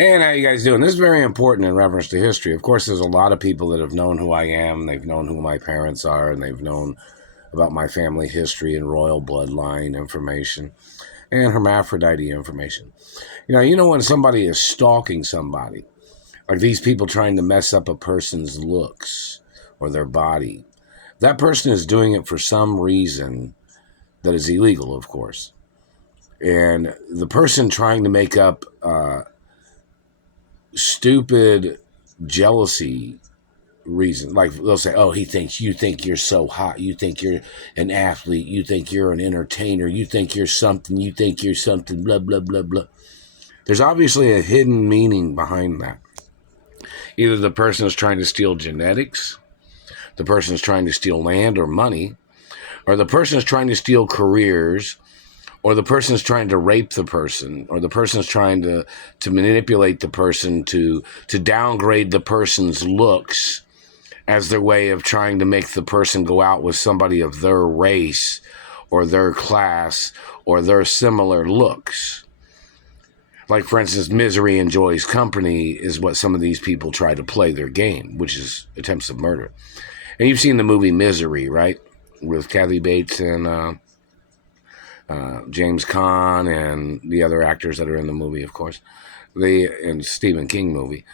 And how you guys doing? This is very important in reference to history. Of course, there's a lot of people that have known who I am. They've known who my parents are, and they've known about my family history and royal bloodline information and hermaphrodite information. You know when somebody is stalking somebody, like these people trying to mess up a person's looks or their body, that person is doing it for some reason that is illegal, of course. And the person trying to make up stupid jealousy reason, like they'll say, oh, you think you're so hot, you think you're an athlete, you think you're an entertainer, you think you're something, blah blah blah blah. There's obviously a hidden meaning behind that. Either the person is trying to steal genetics, the person is trying to steal land or money, or the person is trying to steal careers, or the person is trying to rape the person, or the person is trying to manipulate the person to downgrade the person's looks as their way of trying to make the person go out with somebody of their race or their class or their similar looks. Like, for instance, misery and joy's company is what some of these people try to play their game, which is attempts of murder. And you've seen the movie Misery, right? With Kathy Bates and James Caan and the other actors that are in the movie, of course. And Stephen King movie.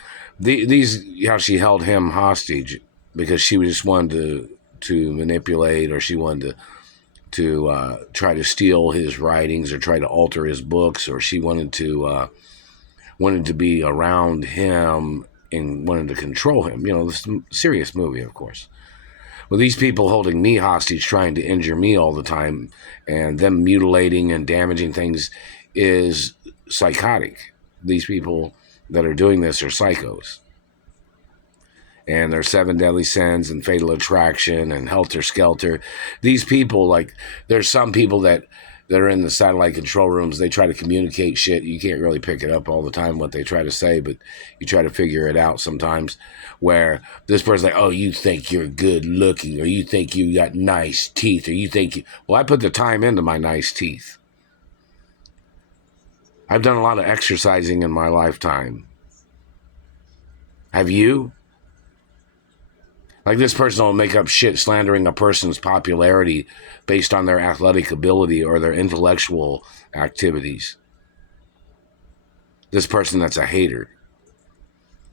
How she held him hostage because she just wanted to manipulate, or she wanted to try to steal his writings or try to alter his books, or she wanted to be around him and wanted to control him. This serious movie, of course. Well, these people holding me hostage, trying to injure me all the time, and them mutilating and damaging things is psychotic. These people that are doing this are psychos. And there's 7 Deadly Sins and Fatal Attraction and Helter Skelter. These people, like, there's some people that are in the satellite control rooms. They try to communicate shit. You can't really pick it up all the time what they try to say, but you try to figure it out sometimes, where this person's like, oh, you think you're good looking, or you think you got nice teeth, or you think well, I put the time into my nice teeth. I've done a lot of exercising in my lifetime. Have you? Like, this person will make up shit slandering a person's popularity based on their athletic ability or their intellectual activities. This person that's a hater.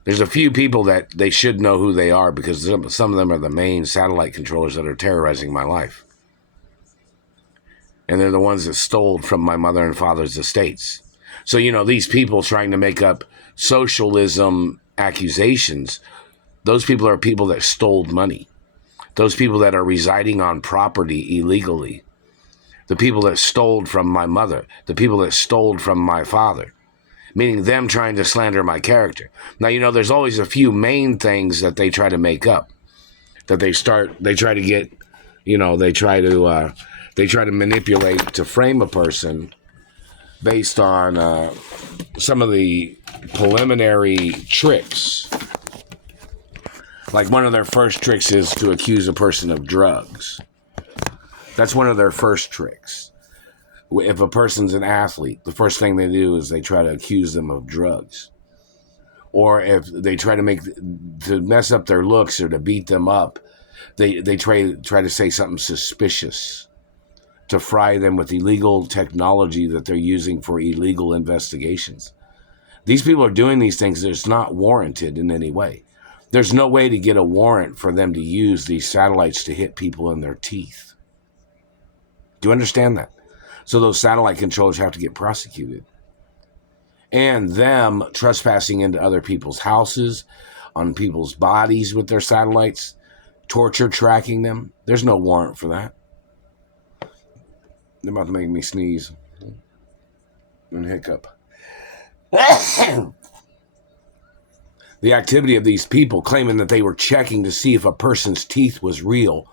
There's a few people that they should know who they are, because some of them are the main satellite controllers that are terrorizing my life. And they're the ones that stole from my mother and father's estates. So, these people trying to make up socialism accusations, those people are people that stole money. Those people that are residing on property illegally. The people that stole from my mother. The people that stole from my father. Meaning them trying to slander my character. Now, there's always a few main things that they try to make up. That they try to get, they try to manipulate to frame a person based on some of the preliminary tricks. Like, one of their first tricks is to accuse a person of drugs. That's one of their first tricks. If a person's an athlete, the first thing they do is they try to accuse them of drugs. Or if they try to mess up their looks or to beat them up, they try to say something suspicious to fry them with illegal technology that they're using for illegal investigations. These people are doing these things that's not warranted in any way. There's no way to get a warrant for them to use these satellites to hit people in their teeth. Do you understand that? So those satellite controllers have to get prosecuted. And them trespassing into other people's houses, on people's bodies with their satellites, torture tracking them. There's no warrant for that. They're about to make me sneeze and hiccup. The activity of these people claiming that they were checking to see if a person's teeth was real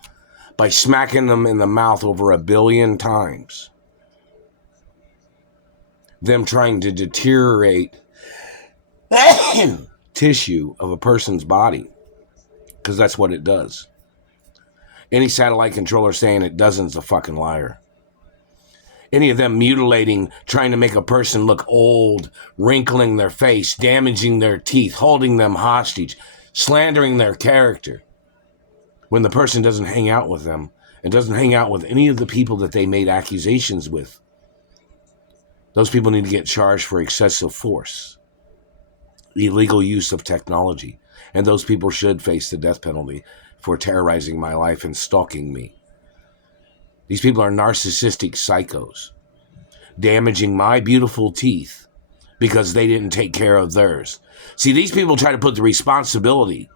by smacking them in the mouth over 1 billion times. Them trying to deteriorate tissue of a person's body, because that's what it does. Any satellite controller saying it doesn't is a fucking liar. Any of them mutilating, trying to make a person look old, wrinkling their face, damaging their teeth, holding them hostage, slandering their character, when the person doesn't hang out with them and doesn't hang out with any of the people that they made accusations with. Those people need to get charged for excessive force, illegal use of technology, and those people should face the death penalty for terrorizing my life and stalking me. These people are narcissistic psychos, damaging my beautiful teeth because they didn't take care of theirs. See, these people try to put the responsibility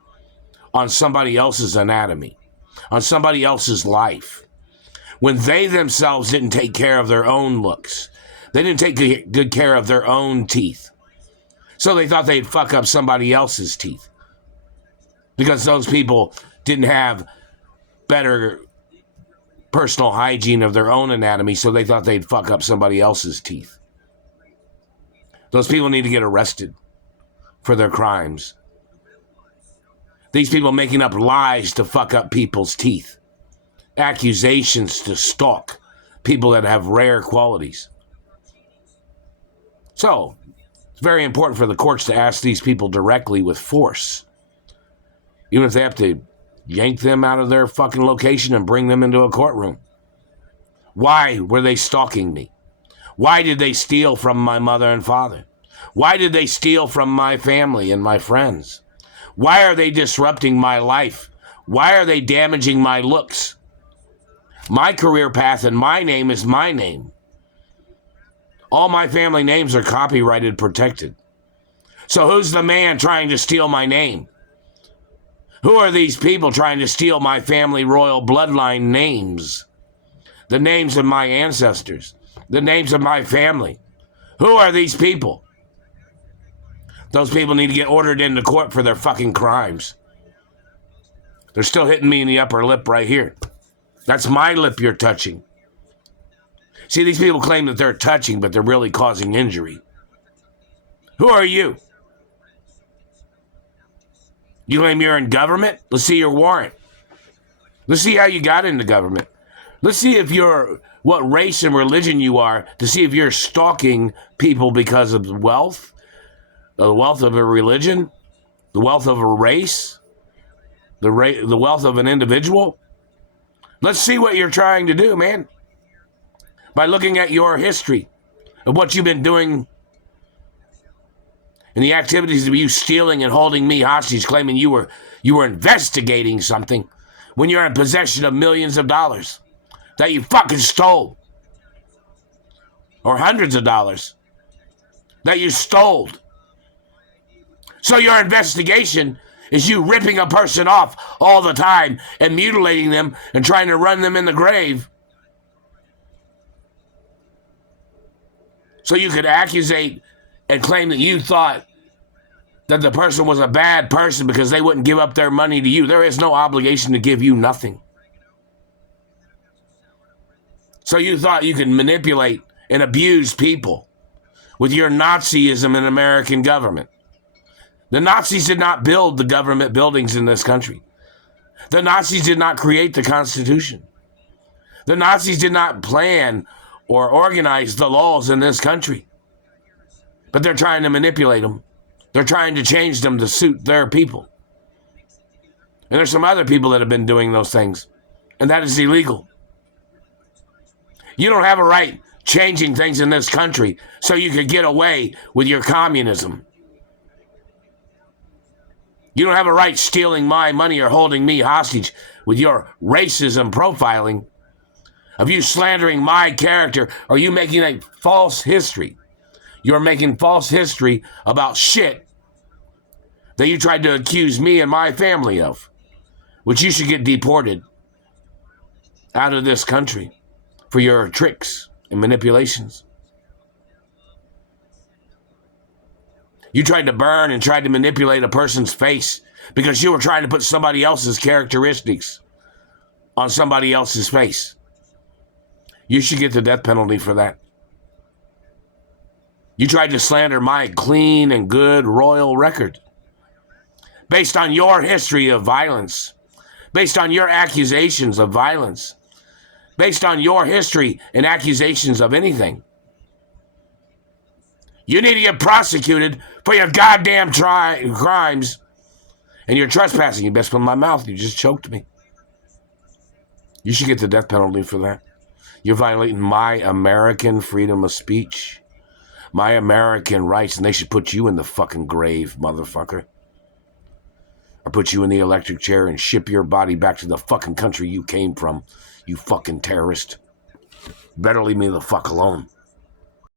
on somebody else's anatomy, on somebody else's life, when they themselves didn't take care of their own looks. They didn't take good care of their own teeth. So they thought they'd fuck up somebody else's teeth because those people didn't have better personal hygiene of their own anatomy, so they thought they'd fuck up somebody else's teeth. Those people need to get arrested for their crimes. These people making up lies to fuck up people's teeth. Accusations to stalk people that have rare qualities. So, it's very important for the courts to ask these people directly with force. Even if they have to yank them out of their fucking location and bring them into a courtroom. Why were they stalking me? Why did they steal from my mother and father? Why did they steal from my family and my friends? Why are they disrupting my life? Why are they damaging my looks? My career path and my name is my name. All my family names are copyrighted, protected. So who's the man trying to steal my name? Who are these people trying to steal my family royal bloodline names? The names of my ancestors, the names of my family. Who are these people? Those people need to get ordered into court for their fucking crimes. They're still hitting me in the upper lip right here. That's my lip you're touching. See, these people claim that they're touching, but they're really causing injury. Who are you? You claim you're in government? Let's see your warrant. Let's see how you got into government. Let's see if you're, what race and religion you are, to see if you're stalking people because of wealth, the wealth of a religion, the wealth of a race, the wealth of an individual. Let's see what you're trying to do, man. By looking at your history of what you've been doing and the activities of you stealing and holding me hostage, claiming you were investigating something when you're in possession of millions of dollars that you fucking stole, or hundreds of dollars that you stole. So your investigation is you ripping a person off all the time and mutilating them and trying to run them in the grave. So you could accusate and claim that you thought that the person was a bad person because they wouldn't give up their money to you. There is no obligation to give you nothing. So you thought you could manipulate and abuse people with your Nazism in American government. The Nazis did not build the government buildings in this country. The Nazis did not create the Constitution. The Nazis did not plan or organize the laws in this country. But they're trying to manipulate them. They're trying to change them to suit their people. And there's some other people that have been doing those things. And that is illegal. You don't have a right changing things in this country so you could get away with your communism. You don't have a right stealing my money or holding me hostage with your racism profiling of you slandering my character, or you making a false history. You're making false history about shit that you tried to accuse me and my family of, which you should get deported out of this country for your tricks and manipulations. You tried to burn and tried to manipulate a person's face because you were trying to put somebody else's characteristics on somebody else's face. You should get the death penalty for that. You tried to slander my clean and good royal record based on your history of violence, based on your accusations of violence, based on your history and accusations of anything. You need to get prosecuted for your goddamn crimes and you're trespassing. You best put in my mouth. You just choked me. You should get the death penalty for that. You're violating my American freedom of speech, my American rights, and they should put you in the fucking grave, motherfucker. Or put you in the electric chair and ship your body back to the fucking country you came from, you fucking terrorist. Better leave me the fuck alone.